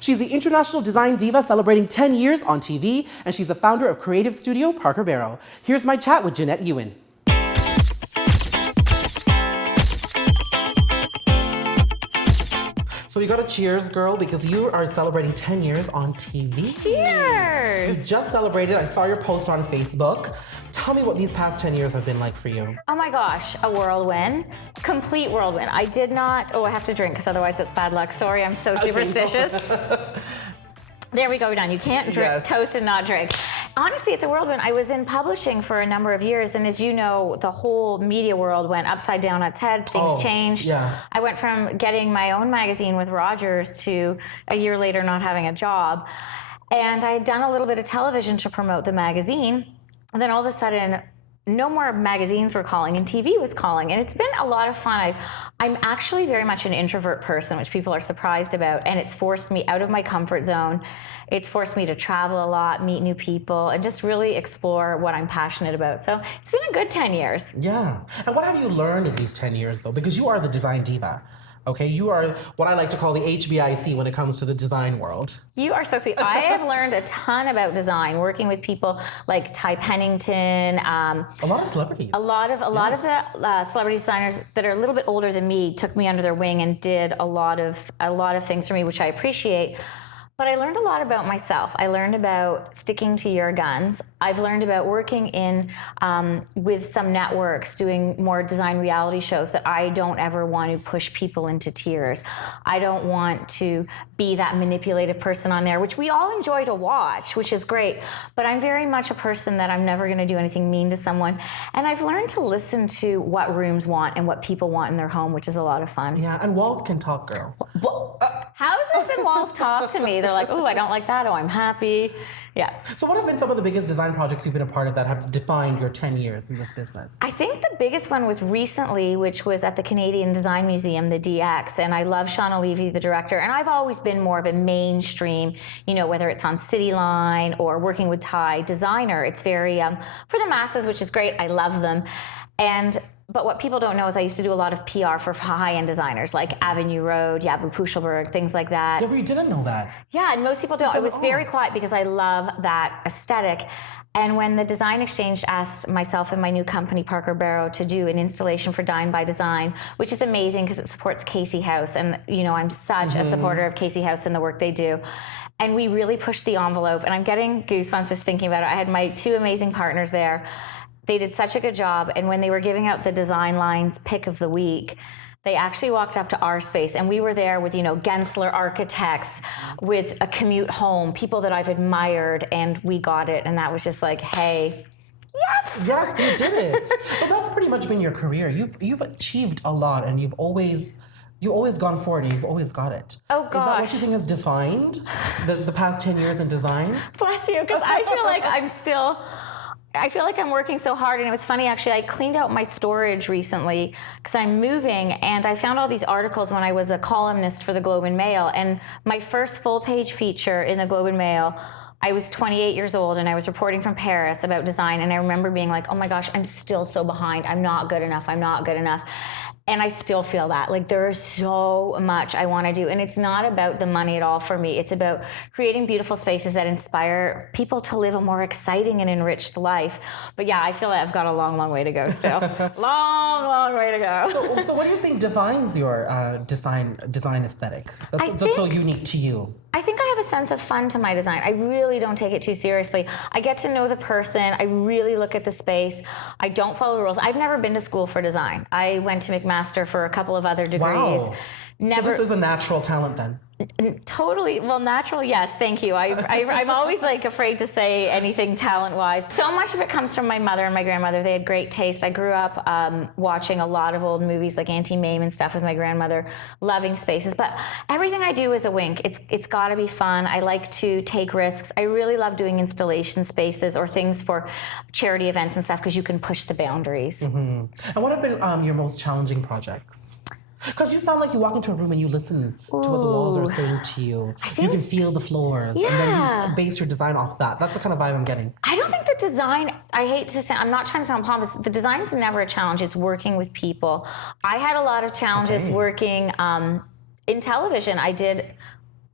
She's the international design diva celebrating 10 years on TV, and she's the founder of creative studio Parker Barrow. Here's my chat with Janette Ewen. So we got a cheers, girl, because you are celebrating 10 years on TV. Cheers! You just celebrated. I saw your post on Facebook. Tell me what these past 10 years have been like for you. Oh my gosh, a whirlwind. Complete whirlwind. I did not, I have to drink because otherwise it's bad luck. Sorry, I'm so superstitious. There we go, we're done. You can't drink, toast and not drink. Honestly, it's a whirlwind. I was in publishing for a number of years, and as you know, the whole media world went upside down on its head. Things changed. Yeah. I went from getting my own magazine with Rogers to a year later not having a job. And I had done a little bit of television to promote the magazine. And then all of a sudden, no more magazines were calling and TV was calling, and it's been a lot of fun. I'm actually very much an introvert person, which people are surprised about, and it's forced me out of my comfort zone. It's forced me to travel a lot, meet new people, and just really explore what I'm passionate about. So it's been a good 10 years. Yeah. And what have you learned in these 10 years, though? Because you are the design diva. Okay, you are what I like to call the HBIC when it comes to the design world. You are so sweet. I have learned a ton about design, working with people like Ty Pennington. A lot of celebrities. A lot of the celebrity designers that are a little bit older than me took me under their wing and did a lot of things for me, which I appreciate. But I learned a lot about myself. I learned about sticking to your guns. I've learned about working with some networks, doing more design reality shows that I don't ever want to push people into tears. I don't want to be that manipulative person on there, which we all enjoy to watch, which is great. But I'm very much a person that I'm never going to do anything mean to someone. And I've learned to listen to what rooms want and what people want in their home, which is a lot of fun. Yeah, and walls can talk, girl. Houses and walls talk to me. They're like, oh, I don't like that. Oh, I'm happy. Yeah. So what have been some of the biggest design projects you've been a part of that have defined your 10 years in this business? I think the biggest one was recently, which was at the Canadian Design Museum, the DX, and I love Shauna Levy, the director, and I've always been more of a mainstream, whether it's on City Line or working with Ty designer. It's very, for the masses, which is great. I love them. But what people don't know is I used to do a lot of PR for high-end designers like Avenue Road, Jabu Pushelberg, things like that. Yeah, but you didn't know that. Yeah, and most people don't. It was very quiet because I love that aesthetic. And when the Design Exchange asked myself and my new company, Parker Barrow, to do an installation for Dine by Design, which is amazing because it supports Casey House. And, I'm such a supporter of Casey House and the work they do. And we really pushed the envelope. And I'm getting goosebumps just thinking about it. I had my two amazing partners there. They did such a good job, and when they were giving out the Design Lines pick of the week, they actually walked up to our space, and we were there with, Gensler architects, with a commute home, people that I've admired, and we got it, and that was just like, hey, yes! Yes, you did it. Well, that's pretty much been your career. You've achieved a lot, and you've always gone forward, and you've always got it. Oh, gosh. Is that what you think has defined the past 10 years in design? Bless you, because I feel like I'm working so hard, and it was funny, actually, I cleaned out my storage recently because I'm moving, and I found all these articles when I was a columnist for the Globe and Mail, and my first full-page feature in the Globe and Mail, I was 28 years old, and I was reporting from Paris about design, and I remember being like, oh my gosh, I'm still so behind. I'm not good enough. And I still feel that. Like, there is so much I want to do. And it's not about the money at all for me. It's about creating beautiful spaces that inspire people to live a more exciting and enriched life. But yeah, I feel like I've got a long, long way to go still. long way to go. So what do you think defines your design aesthetic? That's so unique to you. I think I have a sense of fun to my design. I really don't take it too seriously. I get to know the person. I really look at the space. I don't follow the rules. I've never been to school for design. I went to McMaster for a couple of other degrees. Wow. So this is a natural talent then? Totally. Well, natural, yes. Thank you. I'm always afraid to say anything talent-wise. So much of it comes from my mother and my grandmother. They had great taste. I grew up watching a lot of old movies like Auntie Mame and stuff with my grandmother, loving spaces. But everything I do is a wink. It's got to be fun. I like to take risks. I really love doing installation spaces or things for charity events and stuff because you can push the boundaries. Mm-hmm. And what have been your most challenging projects? Because you sound like you walk into a room and you listen to what the walls are saying to you. You can feel the floors. Yeah. And then you base your design off that. That's the kind of vibe I'm getting. I don't think the design, I hate to say, I'm not trying to sound pompous. The design's never a challenge. It's working with people. I had a lot of challenges working in television.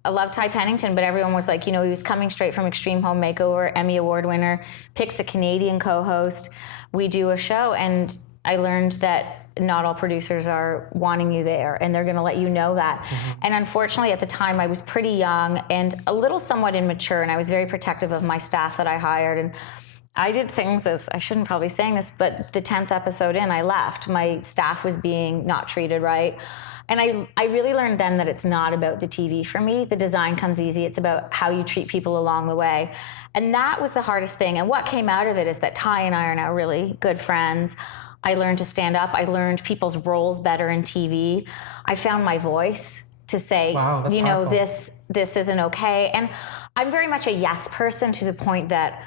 I love Ty Pennington, but everyone was like, he was coming straight from Extreme Home Makeover, Emmy Award winner, picks a Canadian co-host. We do a show, and I learned that not all producers are wanting you there, and they're going to let you know that. And unfortunately, at the time, I was pretty young and a little somewhat immature, and I was very protective of my staff that I hired. And I did things as, I shouldn't probably saying this, but the 10th episode in, I left. My staff was being not treated right. And I really learned then that it's not about the TV for me. The design comes easy. It's about how you treat people along the way. And that was the hardest thing. And what came out of it is that Ty and I are now really good friends. I learned to stand up. I learned people's roles better in TV. I found my voice to say, powerful. this isn't okay. And I'm very much a yes person to the point that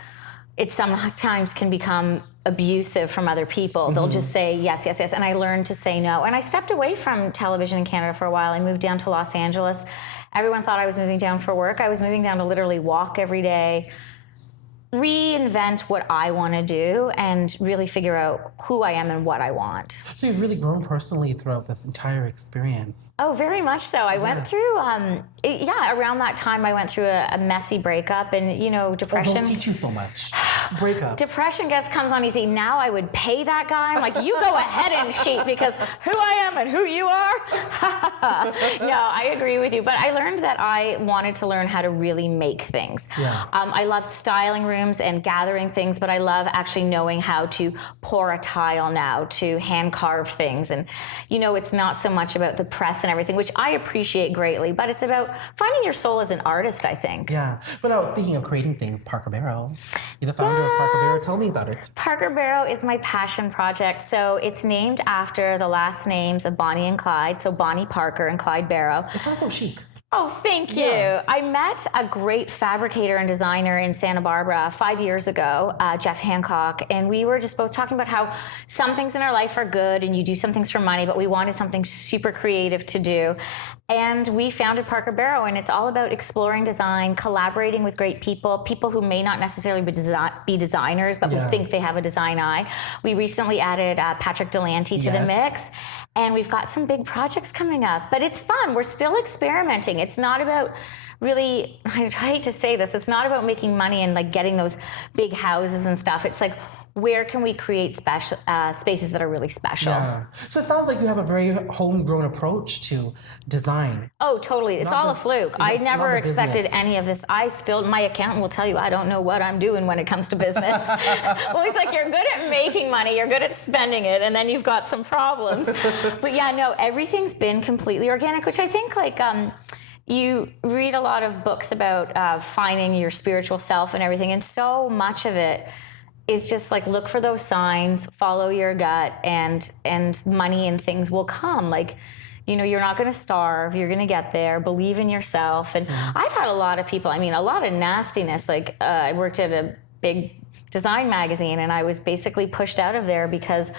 it sometimes can become abusive from other people. They'll just say yes, yes, yes. And I learned to say no. And I stepped away from television in Canada for a while. I moved down to Los Angeles. Everyone thought I was moving down for work. I was moving down to literally walk every day, reinvent what I want to do, and really figure out who I am and what I want. So you've really grown personally throughout this entire experience. Oh, very much so. I went through, around that time I went through a messy breakup, and, depression. Those teach you so much. Breakup. Depression comes on easy. Now I would pay that guy. I'm like, you go ahead and cheat, because who I am and who you are. No, I agree with you. But I learned that I wanted to learn how to really make things. Yeah. I love styling rooms and gathering things, but I love actually knowing how to pour a tile now, to hand carve things. And, it's not so much about the press and everything, which I appreciate greatly, but it's about finding your soul as an artist, I think. Yeah. But now, speaking of creating things, Parker Barrow, you're the founder of Parker Barrow. Tell me about it. Parker Barrow is my passion project. So it's named after the last names of Bonnie and Clyde. So Bonnie Parker and Clyde Barrow. It sounds so chic. Oh, thank you. Yeah. I met a great fabricator and designer in Santa Barbara 5 years ago, Jeff Hancock, and we were just both talking about how some things in our life are good and you do some things for money, but we wanted something super creative to do. And we founded Parker Barrow, and it's all about exploring design, collaborating with great people who may not necessarily be designers, but we think they have a design eye. We recently added Patrick Delanty to the mix. And we've got some big projects coming up, but it's fun. We're still experimenting. It's not about really, I hate to say this, it's not about making money and like getting those big houses and stuff. It's like, where can we create special spaces that are really special? Yeah. So it sounds like you have a very homegrown approach to design. Oh, totally. It's all a fluke. I never expected business. any of this. My accountant will tell you, I don't know what I'm doing when it comes to business. Well, he's like, you're good at making money, you're good at spending it, and then you've got some problems. But yeah, no, everything's been completely organic, which I think you read a lot of books about finding your spiritual self and everything, and so much of it is just like, look for those signs, follow your gut, and money and things will come. You're not going to starve, you're going to get there, believe in yourself. And I've had a lot of people, a lot of nastiness. I worked at a big design magazine, and I was basically pushed out of there because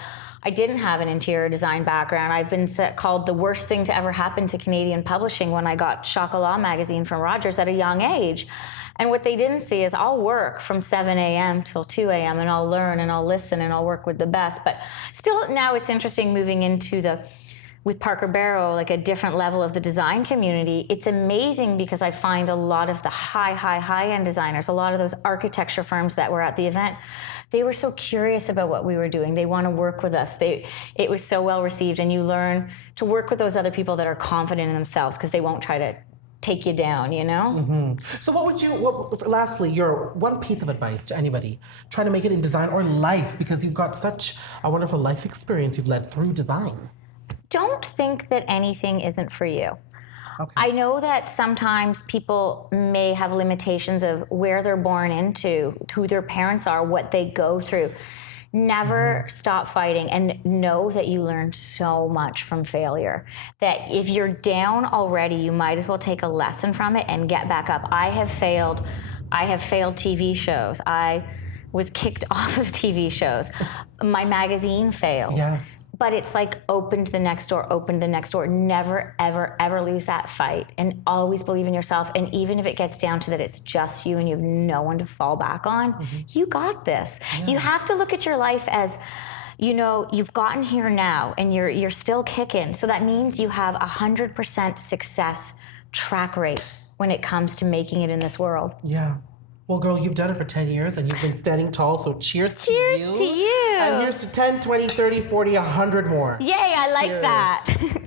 I didn't have an interior design background. I've been called the worst thing to ever happen to Canadian publishing when I got Chocolat magazine from Rogers at a young age. And what they didn't see is I'll work from 7 a.m. till 2 a.m. and I'll learn and I'll listen and I'll work with the best. But still, now it's interesting moving into with Parker Barrow, like a different level of the design community. It's amazing because I find a lot of the high-end designers, a lot of those architecture firms that were at the event, they were so curious about what we were doing. They want to work with us. It was so well received, and you learn to work with those other people that are confident in themselves because they won't try to take you down, So lastly, your one piece of advice to anybody trying to make it in design or life, because you've got such a wonderful life experience you've led through design. Don't think that anything isn't for you. Okay. I know that sometimes people may have limitations of where they're born into, who their parents are, what they go through. Never stop fighting, and know that you learn so much from failure. That if you're down already, you might as well take a lesson from it and get back up. I have failed TV shows. I was kicked off of TV shows. My magazine failed. Yes. But it's like open the next door. Never, ever, ever lose that fight, and always believe in yourself. And even if it gets down to that it's just you and you have no one to fall back on, you got this. Yeah. You have to look at your life as, you've gotten here now and you're still kicking. So that means you have 100% success track rate when it comes to making it in this world. Yeah. Well, girl, you've done it for 10 years and you've been standing tall, so cheers to you. Cheers to you. And here's to 10, 20, 30, 40, 100 more. Yay, I like Cheers. that.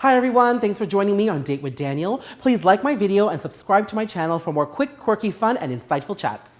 Hi everyone, thanks for joining me on Date with Daniel. Please like my video and subscribe to my channel for more quick, quirky, fun, and insightful chats.